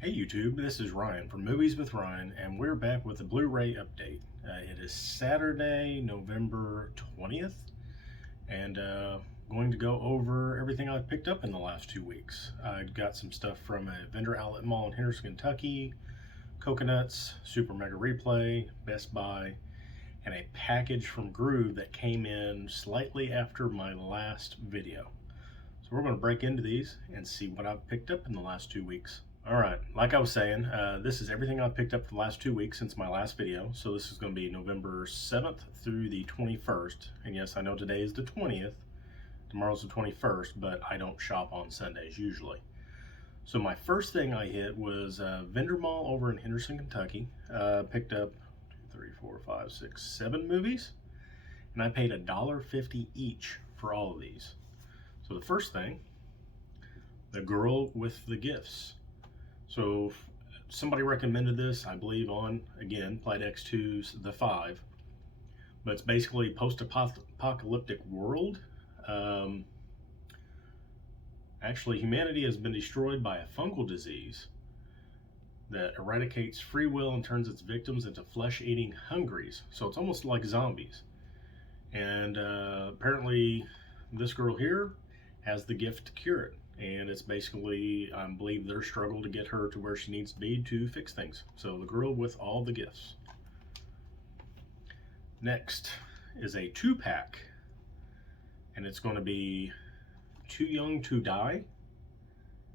Hey YouTube, this is Ryan from Movies with Ryan, and we're back with a Blu-ray update. It is Saturday, November 20th, and going to go over everything I've picked up in the last 2 weeks. I got some stuff from a vendor outlet mall in Henderson, Kentucky, Coconuts, Super Mega Replay, Best Buy, and a package from Groove that came in slightly after my last video. So we're going to break into these and see what I've picked up in the last 2 weeks. Alright, like I was saying, this is everything I've picked up for the last 2 weeks since my last video. So this is going to be November 7th through the 21st. And yes, I know today is the 20th. Tomorrow's the 21st, but I don't shop on Sundays usually. So my first thing I hit was a vendor mall over in Henderson, Kentucky. Picked up 2, 3, 4, 5, 6, 7 movies. And I paid $1.50 each for all of these. So the first thing, The Girl with the Gifts. So somebody recommended this, I believe, on, again, Plex 2's The Five. But it's basically post-apocalyptic world. Actually, humanity has been destroyed by a fungal disease that eradicates free will and turns its victims into flesh-eating hungries. So it's almost like zombies. And apparently this girl here has the gift to cure it. And it's basically, I believe, their struggle to get her to where she needs to be to fix things. So The Girl with All the Gifts. Next is a 2-pack. And it's going to be Too Young to Die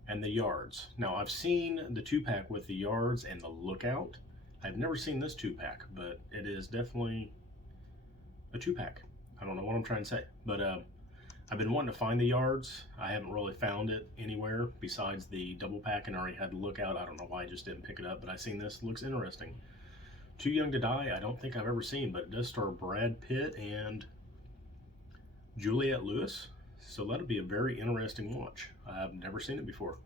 and The Yards. Now, I've seen the 2-pack with The Yards and The Lookout. I've never seen this 2-pack, but it is definitely a 2-pack. I don't know what I'm trying to say, but I've been wanting to find The Yards. I haven't really found it anywhere besides the double pack, and I already had to look out. I don't know why I just didn't pick it up, but I seen this. It looks interesting. Too Young to Die, I don't think I've ever seen, but it does star Brad Pitt and Juliette Lewis. So that'll be a very interesting watch. I've never seen it before.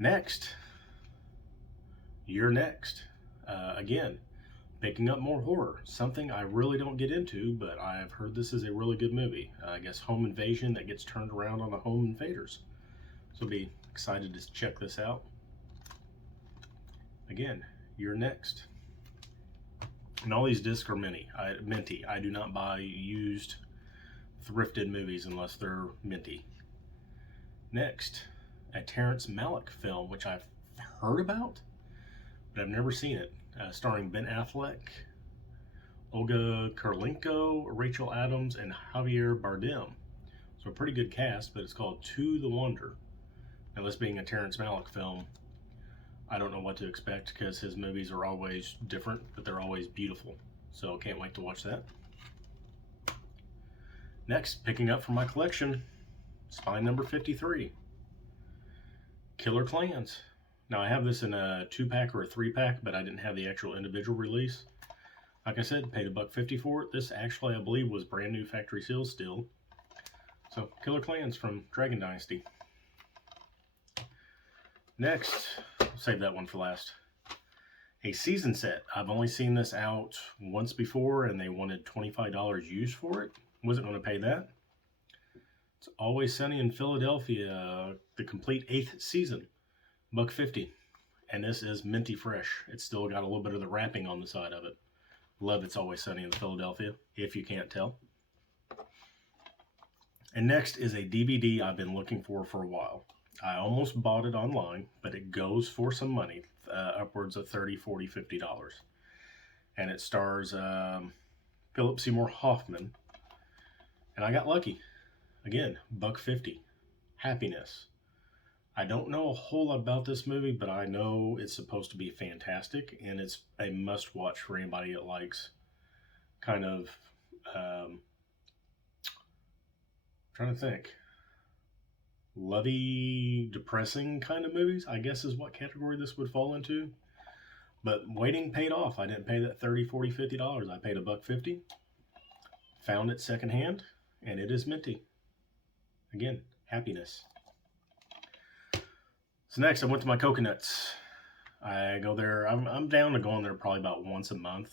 Next, You're Next. Again, picking up more horror, something I really don't get into, but I've heard this is a really good movie. I guess home invasion that gets turned around on the home invaders. So I'll be excited to check this out. Again, You're Next. And all these discs are minty. I do not buy used, thrifted movies unless they're minty. Next, a Terrence Malick film, which I've heard about, but I've never seen it. Starring Ben Affleck, Olga Kurylenko, Rachel Adams, and Javier Bardem. So a pretty good cast, but it's called To the Wonder. Now, this being a Terrence Malick film, I don't know what to expect because his movies are always different, but they're always beautiful. So can't wait to watch that. Next, picking up from my collection, Spine number 53. Killer Klans. Now, I have this in a 2-pack or a 3-pack, but I didn't have the actual individual release. Like I said, paid $1.50 for it. This actually, I believe, was brand new factory sealed still. So, Killer Klans from Dragon Dynasty. Next, save that one for last. A season set. I've only seen this out once before, and they wanted $25 used for it. Wasn't going to pay that. It's Always Sunny in Philadelphia, the complete 8th season. $1.50. And this is minty fresh. It's still got a little bit of the wrapping on the side of it. Love It's Always Sunny in Philadelphia, if you can't tell. And next is a DVD I've been looking for a while. I almost bought it online, but it goes for some money, upwards of $30, $40, $50. And it stars Philip Seymour Hoffman. And I got lucky. Again, $1.50. Happiness. I don't know a whole lot about this movie, but I know it's supposed to be fantastic, and it's a must-watch for anybody that likes kind of, trying to think, lovey, depressing kind of movies, I guess is what category this would fall into. But waiting paid off. I didn't pay that $30, $40, $50. I paid $1.50. Found it secondhand, and it is minty. Again, happiness. So next, I went to my Coconuts. I go there. I'm down to going there probably about once a month.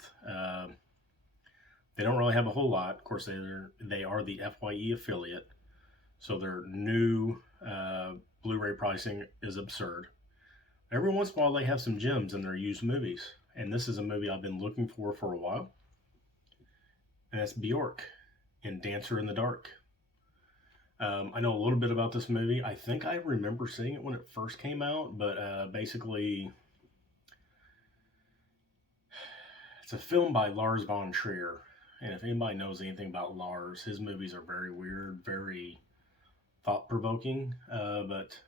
They don't really have a whole lot. Of course, they are the FYE affiliate, so their new Blu-ray pricing is absurd. Every once in a while they have some gems in their used movies, and this is a movie I've been looking for a while, and that's Bjork in Dancer in the Dark. I know a little bit about this movie. I think I remember seeing it when it first came out, but basically it's a film by Lars von Trier, and if anybody knows anything about Lars, his movies are very weird, very thought-provoking, but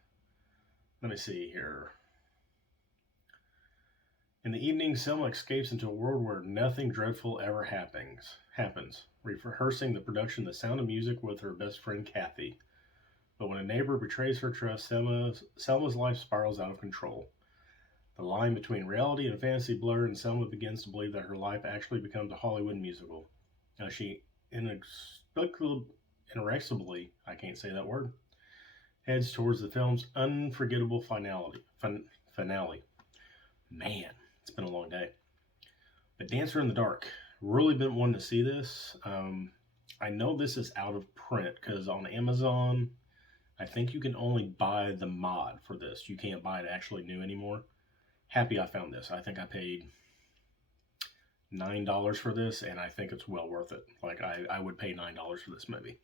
let me see here. In the evening, Selma escapes into a world where nothing dreadful ever happens, rehearsing the production of The Sound of Music with her best friend Kathy. But when a neighbor betrays her trust, Selma's life spirals out of control. The line between reality and fantasy blur, and Selma begins to believe that her life actually becomes a Hollywood musical. Now she inexplicably, I can't say that word, heads towards the film's unforgettable finale. Man, it's been a long day. But Dancer in the Dark, really been wanting to see this. I know this is out of print because on Amazon, I think you can only buy the mod for this. You can't buy it actually new anymore. Happy I found this. I think I paid $9 for this, and I think it's well worth it. Like, I would pay $9 for this movie.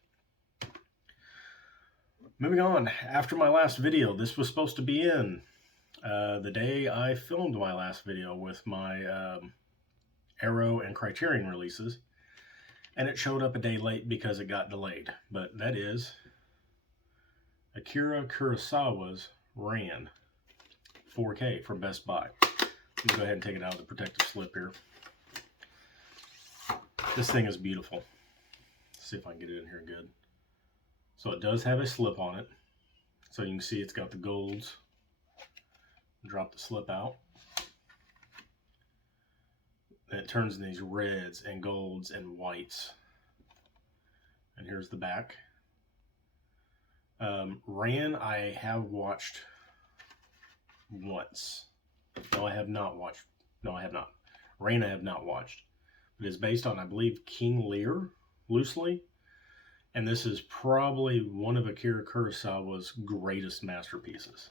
Moving on, after my last video, this was supposed to be in the day I filmed my last video with my Arrow and Criterion releases, and it showed up a day late because it got delayed. But that is Akira Kurosawa's Ran 4K from Best Buy. Let me go ahead and take it out of the protective slip here. This thing is beautiful. Let's see if I can get it in here good. So it does have a slip on it. So you can see it's got the golds. Drop the slip out. And it turns in these reds and golds and whites. And here's the back. Ran I have watched once. No, I have not watched. No, I have not. Ran I have not watched. It is based on, I believe, King Lear, loosely. And this is probably one of Akira Kurosawa's greatest masterpieces.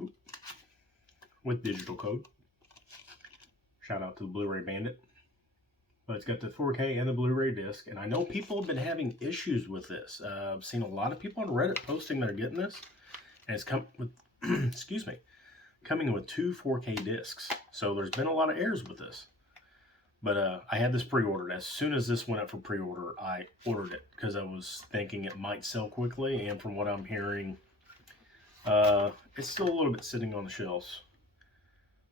Oop. With digital code. Shout out to the Blu-ray Bandit. But it's got the 4K and the Blu-ray disc. And I know people have been having issues with this. I've seen a lot of people on Reddit posting they're getting this. And it's come with, excuse me, coming with 2 4K discs. So there's been a lot of errors with this. But I had this pre-ordered. As soon as this went up for pre-order, I ordered it because I was thinking it might sell quickly. And from what I'm hearing, it's still a little bit sitting on the shelves.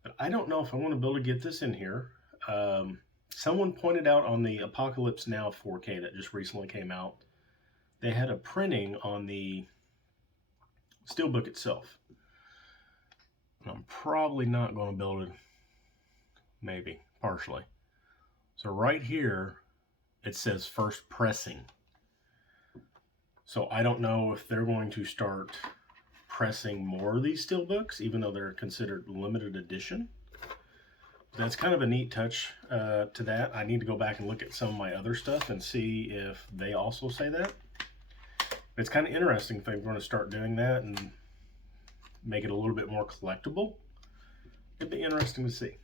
But I don't know if I want to be able to get this in here. Someone pointed out on the Apocalypse Now 4K that just recently came out, they had a printing on the steelbook itself. I'm probably not going to be able to, maybe, partially. So right here, it says first pressing. So I don't know if they're going to start pressing more of these steelbooks, even though they're considered limited edition. That's kind of a neat touch to that. I need to go back and look at some of my other stuff and see if they also say that. It's kind of interesting if they're going to start doing that and make it a little bit more collectible. It'd be interesting to see.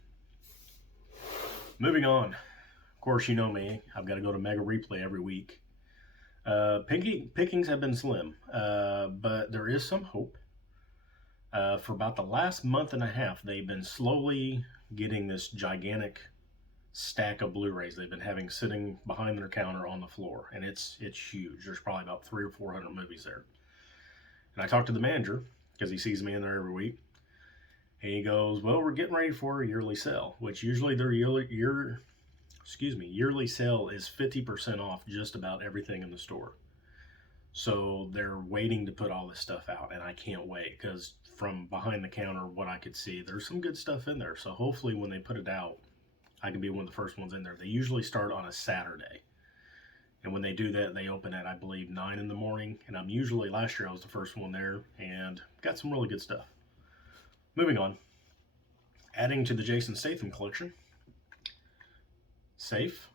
Moving on. Of course, you know me. I've got to go to Mega Replay every week. Pickings have been slim, but there is some hope. For about the last month and a half, they've been slowly getting this gigantic stack of Blu-rays they've been having sitting behind their counter on the floor, and it's huge. There's probably about 300 or 400 movies there. And I talked to the manager because he sees me in there every week, and he goes, "Well, we're getting ready for a yearly sale," which usually their yearly sale is 50% off just about everything in the store. So they're waiting to put all this stuff out, and I can't wait because from behind the counter, what I could see, there's some good stuff in there. So hopefully when they put it out, I can be one of the first ones in there. They usually start on a Saturday. And when they do that, they open at, I believe, 9 in the morning. And last year I was the first one there and got some really good stuff. Moving on. Adding to the Jason Statham collection. Safe.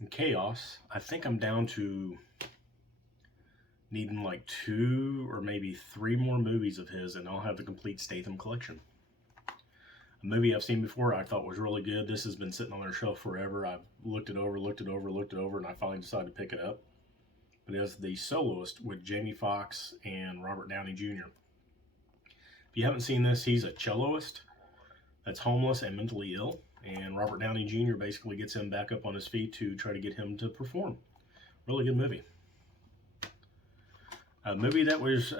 and Chaos. I think I'm down to needing like 2 or maybe 3 more movies of his, and I'll have the complete Statham collection. A movie I've seen before I thought was really good. This has been sitting on their shelf forever. I've looked it over, and I finally decided to pick it up. But it's The Soloist with Jamie Foxx and Robert Downey Jr. If you haven't seen this, he's a celloist that's homeless and mentally ill, and Robert Downey Jr. basically gets him back up on his feet to try to get him to perform. Really good movie. A movie that was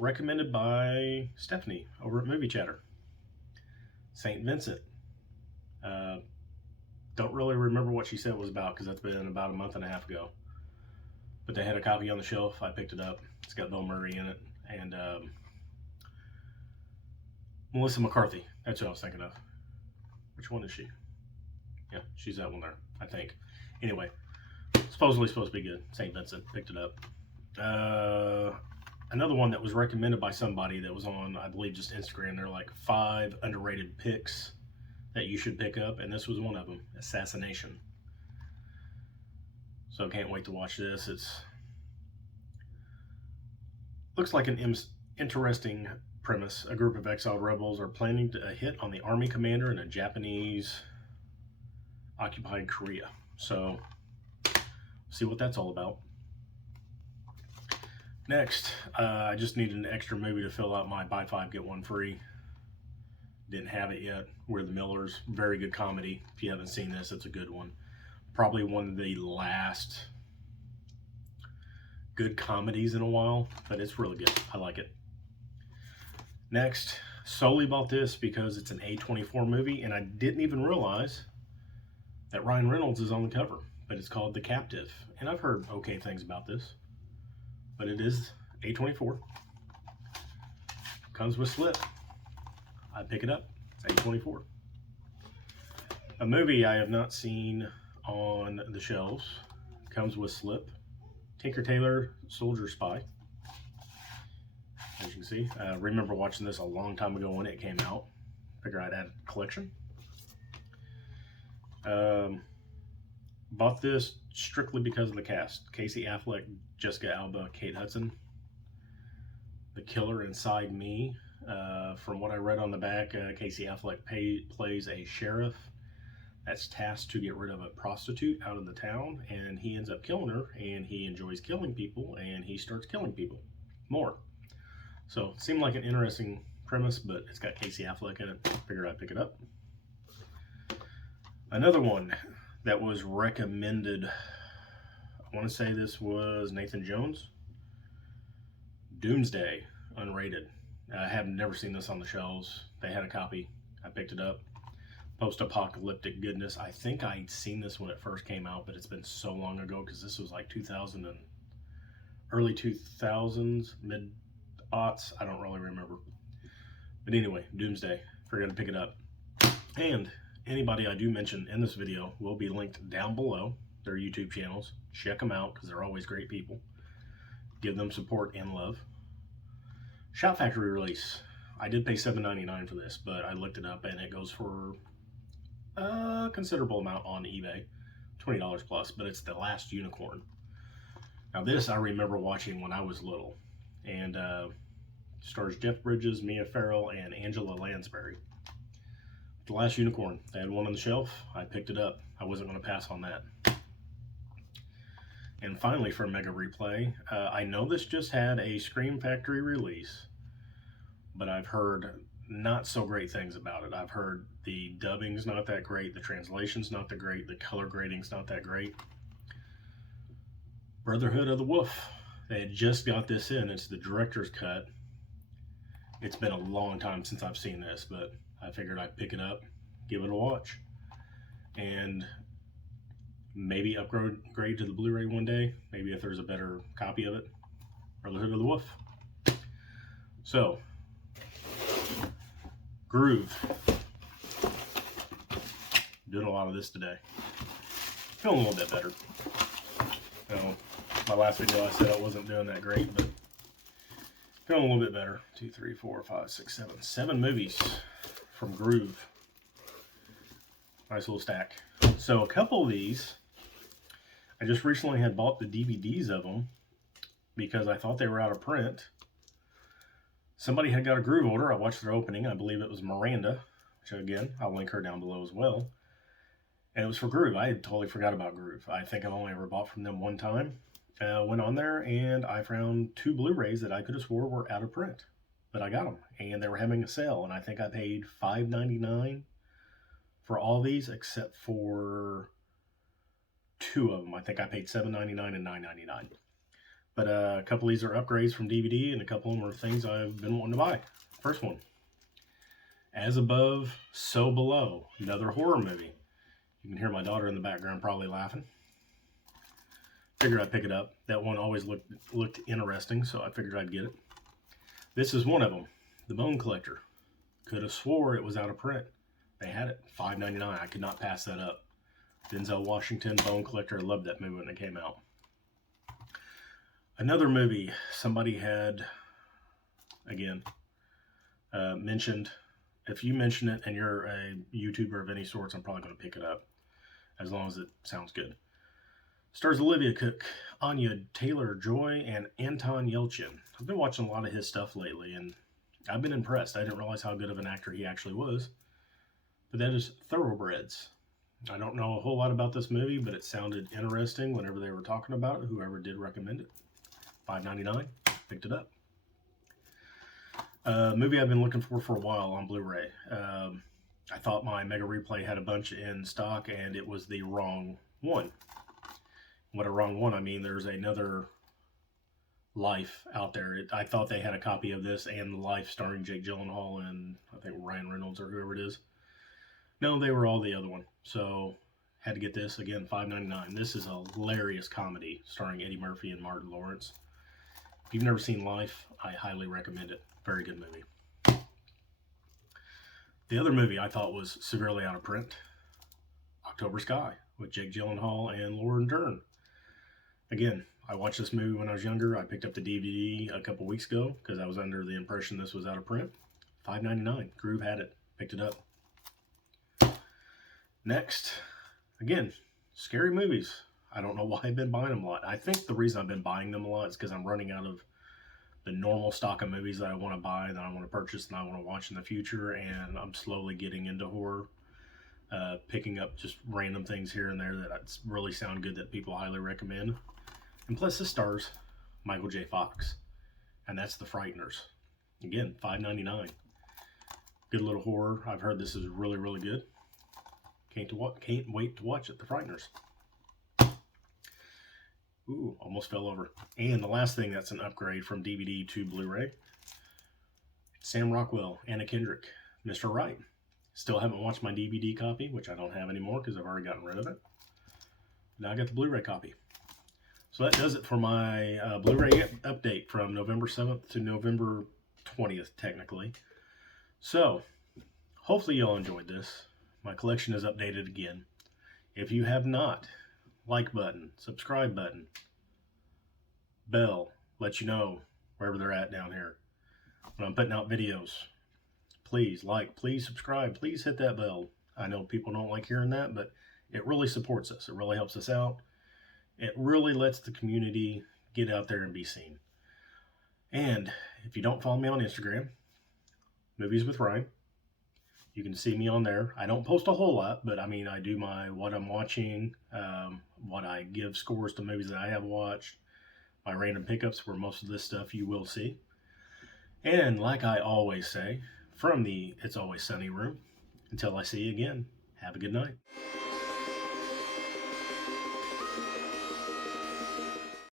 recommended by Stephanie over at Movie Chatter. St. Vincent. Don't really remember what she said it was about because that's been about a month and a half ago. But they had a copy on the shelf. I picked it up. It's got Bill Murray in it. And Melissa McCarthy. That's who I was thinking of. Which one is she? Yeah, she's that one there, I think. Anyway, supposedly supposed to be good. St. Vincent. Picked it up. Another one that was recommended by somebody that was on, I believe, just Instagram. They're like 5 underrated picks that you should pick up, and this was one of them. Assassination. So can't wait to watch this. Looks like an interesting premise. A group of exiled rebels are planning a hit on the army commander in a Japanese occupied Korea. So see what that's all about. Next, I just needed an extra movie to fill out my buy 5 get 1 free. Didn't have it yet. We're the Millers. Very good comedy. If you haven't seen this, it's a good one. Probably one of the last good comedies in a while, but it's really good. I like it. Next, solely bought this because it's an A24 movie, and I didn't even realize that Ryan Reynolds is on the cover, but it's called The Captive, and I've heard okay things about this. But it is A24. Comes with slip. I pick it up. It's A24. A movie I have not seen on the shelves. Comes with slip. Tinker Tailor Soldier Spy. As you can see, I remember watching this a long time ago when it came out. Figure I'd add a collection. Bought this strictly because of the cast. Casey Affleck, Jessica Alba, Kate Hudson. The Killer Inside Me. From what I read on the back, Casey Affleck plays a sheriff that's tasked to get rid of a prostitute out of the town, and he ends up killing her, and he enjoys killing people, and he starts killing people more. So it seemed like an interesting premise, but it's got Casey Affleck in it. Figured I'd pick it up. Another one that was recommended, I want to say this was Nathan Jones. Doomsday, unrated. I have never seen this on the shelves. They had a copy. I picked it up. Post-apocalyptic goodness. I think I'd seen this when it first came out, but it's been so long ago because this was like 2000 and early 2000s, mid-aughts. I don't really remember. But anyway, Doomsday. Forgot to pick it up. And anybody I do mention in this video will be linked down below. Their YouTube channels. Check them out because they're always great people. Give them support and love. Shout Factory release. I did pay $7.99 for this, but I looked it up and it goes for a considerable amount on eBay. $20 plus, but it's The Last Unicorn. Now this I remember watching when I was little. And stars Jeff Bridges, Mia Farrow, and Angela Lansbury. The Last Unicorn. They had one on the shelf. I picked it up. I wasn't going to pass on that. And finally, for Mega Replay, I know this just had a Scream Factory release, but I've heard not so great things about it. I've heard the dubbing's not that great, the translation's not that great, the color grading's not that great. Brotherhood of the Wolf. They had just got this in. It's the director's cut. It's been a long time since I've seen this, but I figured I'd pick it up, give it a watch, and maybe upgrade to the Blu-ray one day. Maybe if there's a better copy of it. Brotherhood of the Wolf. So, Groove. Doing a lot of this today. Feeling a little bit better. You know, my last video I said I wasn't doing that great, but feeling a little bit better. 2, 3, 4, 5, 6, 7. 7 movies from Groove. Nice little stack. So a couple of these I just recently had bought the DVDs of them because I thought they were out of print. Somebody had got a Groove order. I watched their opening. I believe it was Miranda, which again, I'll link her down below as well. And it was for Groove. I had totally forgot about Groove. I think I've only ever bought from them one time. Went on there and I found 2 Blu-rays that I could have swore were out of print. But I got them, and they were having a sale, and I think I paid $5.99 for all these except for 2 of them. I think I paid $7.99 and $9.99. But a couple of these are upgrades from DVD, and a couple of them are things I've been wanting to buy. First one, As Above, So Below, another horror movie. You can hear my daughter in the background probably laughing. Figured I'd pick it up. That one always looked interesting, so I figured I'd get it. This is one of them, The Bone Collector. Could have swore it was out of print. They had it, $5.99. I could not pass that up. Denzel Washington, Bone Collector. I loved that movie when it came out. Another movie somebody had, again, mentioned. If you mention it and you're a YouTuber of any sorts, I'm probably going to pick it up, as long as it sounds good. Stars Olivia Cook, Anya Taylor-Joy, and Anton Yelchin. I've been watching a lot of his stuff lately, and I've been impressed. I didn't realize how good of an actor he actually was. But that is Thoroughbreds. I don't know a whole lot about this movie, but it sounded interesting whenever they were talking about it. Whoever did recommend it. $5.99. Picked it up. Movie I've been looking for a while on Blu-ray. I thought my Mega Replay had a bunch in stock, and it was the wrong one. What a wrong one, I mean, there's another Life out there. I thought they had a copy of this and Life starring Jake Gyllenhaal and I think Ryan Reynolds or whoever it is. No, they were all the other one. So, had to get this. Again, $5.99. This is a hilarious comedy starring Eddie Murphy and Martin Lawrence. If you've never seen Life, I highly recommend it. Very good movie. The other movie I thought was severely out of print, October Sky, with Jake Gyllenhaal and Laura Dern. Again, I watched this movie when I was younger. I picked up the DVD a couple weeks ago because I was under the impression this was out of print. $5.99. Groove had it. Picked it up. Next, again, scary movies. I don't know why I've been buying them a lot. I think the reason I've been buying them a lot is because I'm running out of the normal stock of movies that I want to buy, that I want to purchase, and I want to watch in the future, and I'm slowly getting into horror. Picking up just random things here and there that really sound good that people highly recommend. And plus this stars Michael J. Fox, and that's The Frighteners. Again, $5.99. Good little horror. I've heard this is really, really good. Can't wait to watch it, The Frighteners. Ooh, almost fell over. And the last thing that's an upgrade from DVD to Blu-ray, Sam Rockwell, Anna Kendrick, Mr. Right. Still haven't watched my DVD copy, which I don't have anymore because I've already gotten rid of it. Now I got the Blu-ray copy. So that does it for my Blu-ray update from November 7th to November 20th, technically. So, hopefully you all enjoyed this. My collection is updated again. If you have not, like button, subscribe button, bell, let you know wherever they're at down here. When I'm putting out videos, please like, please subscribe, please hit that bell. I know people don't like hearing that, but it really supports us. It really helps us out. It really lets the community get out there and be seen. And if you don't follow me on Instagram, Movies with Ryan, you can see me on there. I don't post a whole lot, but I mean, I do my what I'm watching, what I give scores to movies that I have watched, my random pickups where most of this stuff you will see. And like I always say, from the It's Always Sunny room, until I see you again, have a good night.